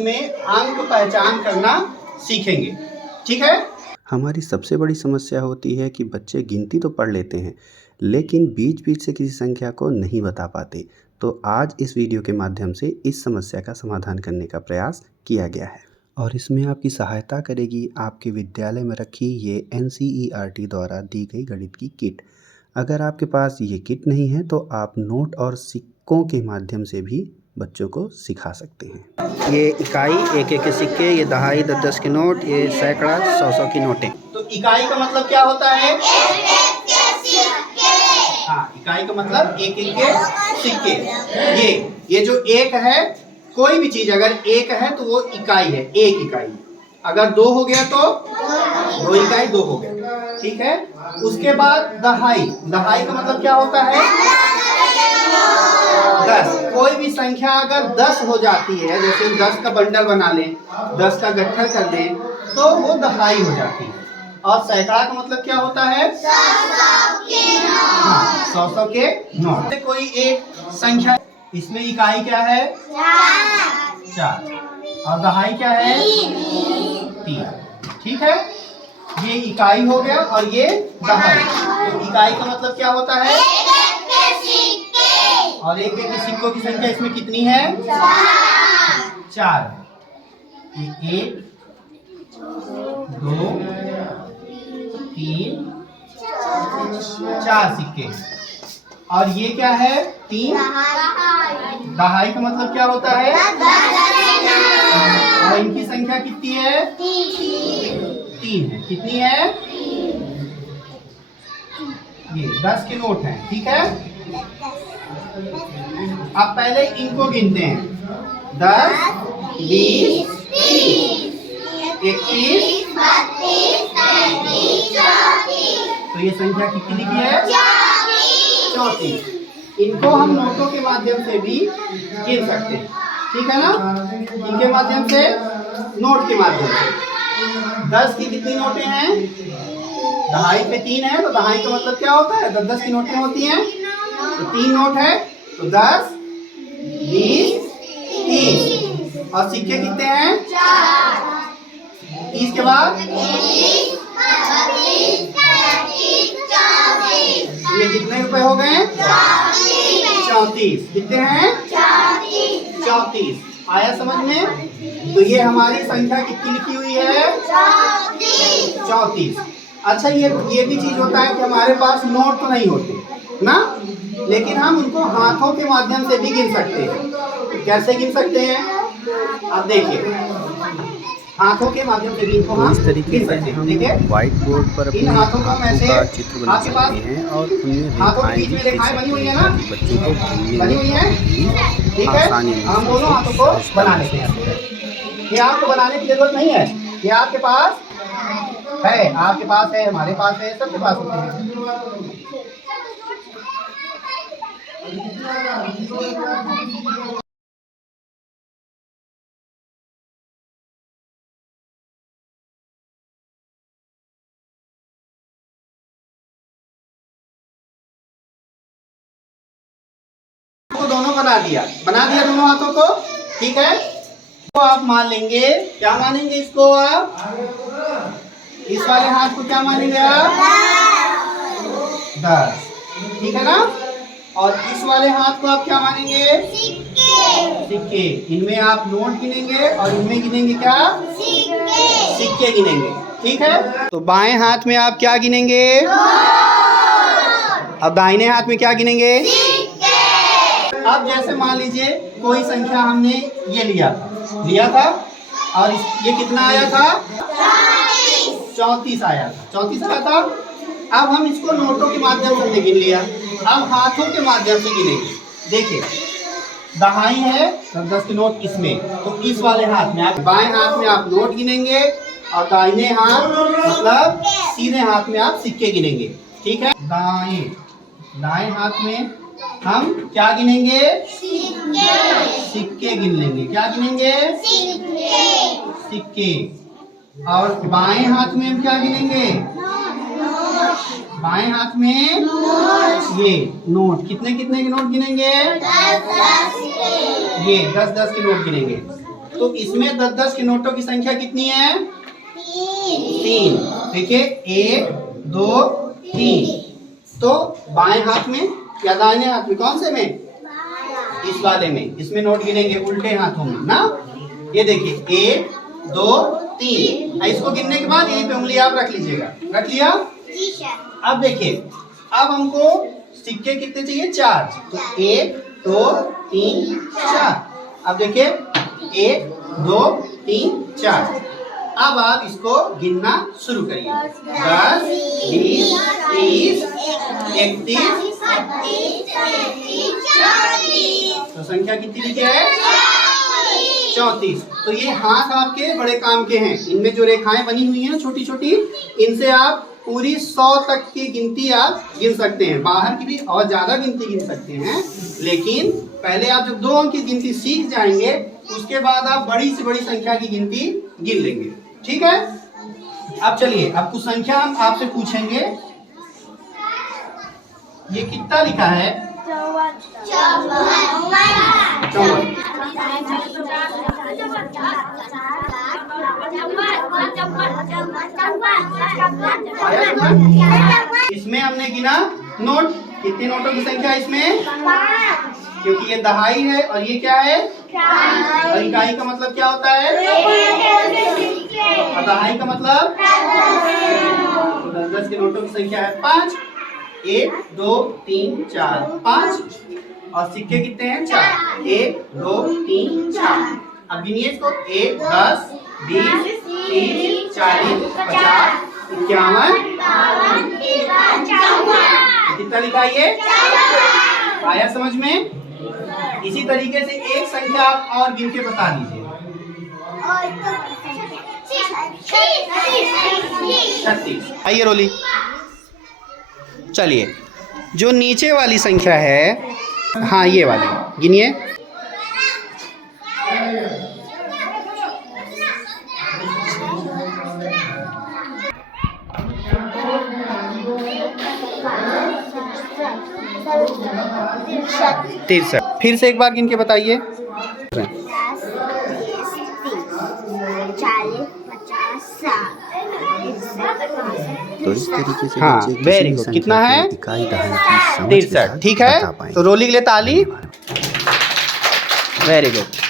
में अंक पहचान करना सीखेंगे। ठीक है। हमारी सबसे बड़ी समस्या होती है कि बच्चे गिनती तो पढ़ लेते हैं लेकिन बीच बीच से किसी संख्या को नहीं बता पाते। तो आज इस वीडियो के माध्यम से इस समस्या का समाधान करने का प्रयास किया गया है और इसमें आपकी सहायता करेगी आपके विद्यालय में रखी ये NCERT द्वारा दी गई गणित की किट। अगर आपके पास ये किट नहीं है तो आप नोट और सिक्कों के माध्यम से भी बच्चों को सिखा सकते हैं। ये इकाई, एक एक के सिक्के, ये दहाई, 10-10 के नोट, ये सैकड़ा, 100-100 की नोटें। तो इकाई का मतलब क्या होता है? हाँ, इकाई का मतलब एक एक के सिक्के। ये जो एक है, कोई भी चीज अगर एक है तो वो इकाई है, एक इकाई। अगर दो हो गया तो दो इकाई, दो हो गया। ठीक है। उसके बाद दहाई का मतलब क्या होता है? 10। कोई भी संख्या अगर 10 हो जाती है, जैसे 10 का बंडल बना लें, 10 का गट्ठर कर दें, तो वो दहाई हो जाती है। और सैकड़ा का मतलब क्या होता है? 100-100 के नोट। कोई एक संख्या, इसमें इकाई क्या है? 4। और दहाई क्या है? 3। ठीक है। ये इकाई हो गया और ये दहाई। तो इकाई का मतलब क्या होता है? और एक एक सिक्कों की संख्या इसमें कितनी है? 4। 1 2 3 4 सिक्के। और ये क्या है? 3। दहाई का मतलब क्या होता है? और इनकी संख्या कितनी है? 3 है। कितनी है? ये 10 के नोट हैं। ठीक है। अब पहले इनको गिनते हैं। 10 20 30 31 तो ये संख्या कितनी लिखी है? 34। इनको हम नोटों के माध्यम से भी गिन सकते हैं। ठीक है ना? इनके माध्यम से, नोट के माध्यम से। 10 की कितनी नोटें हैं? दहाई पे 3 है, तो दहाई का मतलब क्या होता है? 10-10 की नोटें होती हैं। तो 3 नोट है, तो 10 20 30। और सिक्के कितने हैं? 30 के बाद ये कितने रुपए हो गए? 34। कितने हैं? 34। आया समझ में? तो ये हमारी संख्या कितनी लिखी हुई है? 34। अच्छा, ये भी चीज होता है कि हमारे पास नोट तो नहीं होते ना, लेकिन हम उनको हाथों के माध्यम से भी गिन सकते हैं। कैसे गिन सकते हैं? आप देखिए, हाथों के माध्यम से भी इनको हम इस तरीके से हम व्हाइट बोर्ड पर अपने हाथों का चित्र बना सकते हैं और उनमें रेखाएं भी खींच सकते हैं ताकि बच्चों को गिनने में आसानी मिल हम दोनों हाथों को बना लेते हैं। ये आपको बनाने की जरूरत नहीं है, ये आपके पास है, आपके पास है, हमारे पास है, सबके पास होते हैं। दोनों बना दिया दोनों हाथों को। ठीक है। तो आप मान लेंगे, क्या मानेंगे इसको? आप इस वाले हाथ को क्या मानेंगे? आप 10। ठीक है ना? और इस वाले हाथ को आप क्या मानेंगे? सिक्के। इनमें आप नोट गिनेंगे और इनमें गिनेंगे क्या? सिक्के गिनेंगे। ठीक है। तो बाएं हाथ में आप क्या गिनेंगे? अब दाहिने हाथ में क्या गिनेंगे? अब जैसे मान लीजिए कोई संख्या हमने ये लिया था और ये कितना आया था? 34 आया था। 34 आया था। अब हम इसको नोटों के माध्यम से गिन लिया, अब हाथों के माध्यम से गिनेंगे। देखिए, दहाई है, 10 के नोट इसमें, तो इस वाले हाथ में आप, बाएं हाथ में आप नोट गिनेंगे और दाहिने हाथ मतलब सीधे हाथ में आप सिक्के गिनेंगे। ठीक है। दाएं हाथ में हम क्या गिनेंगे? सिक्के गिन लेंगे। क्या गिनेंगे? सिक्के। और बाएं हाथ में हम क्या गिनेंगे? बाएं हाथ में ये नोट। कितने कितने के नोट गिनेंगे? ये 10-10 के नोट गिनेंगे। तो इसमें 10-10 के नोटों की संख्या कितनी है? 3। देखिए 1 2 3। तो बाएं हाथ में या दाहिने हाथ में, कौन से में? इस वाले में। इसमें नोट गिनेंगे उल्टे हाथों में ना। ये देखिए 1 2 3। इसको गिनने के बाद यहीं पे उंगली आप रख लीजिएगा। रख लिया? अब देखिए, अब हमको सिक्के कितने चाहिए? 4। तो 1 2 3 4। अब देखिए 1 2 3 4। अब आप इसको गिनना शुरू करिए। 10 20 30 31 तो संख्या कितनी लिखी है? 34। तो ये हाथ आपके बड़े काम के हैं। इनमें जो रेखाएं बनी हुई हैं छोटी छोटी, इनसे आप पूरी 100 तक की गिनती आप गिन सकते हैं। बाहर की भी और ज्यादा गिनती गिन सकते हैं, लेकिन पहले आप जब 2 अंक की गिनती सीख जाएंगे, उसके बाद आप बड़ी से बड़ी संख्या की गिनती गिन लेंगे। ठीक है? अब चलिए, अब कुछ संख्या हम आपसे पूछेंगे। ये कितना लिखा है? 54। इसमें हमने गिना नोट। कितने नोटों की संख्या इसमें? 5। क्योंकि ये दहाई है और ये क्या है? और इकाई का मतलब क्या होता है? और दहाई का मतलब 10-10 के नोटों की संख्या है 5। 1 2 3 4 5। और सिक्के कितने हैं? 4। 1 2 3 4। अब गिनिए इसको। 1 10 20 30 40 50 51 कितना लिखा ये? आया समझ में? इसी तरीके से एक संख्या आप और गिन के बता दीजिए। 36। आइए रोली। चलिए, जो नीचे वाली संख्या है, हाँ ये वाली गिनिए। 63। फिर से एक बार गिन के बताइए। 10 20 30 40 50 तो इस तरीके से हाँ, बच्चे वेरी किसी भी गुड। संख्या कितना है? की इकाई दहाई की समझ के 63। साथ ठीक बता है, पाएंगे। तो रोली के लिए ताली। धन्यवाद। Very good.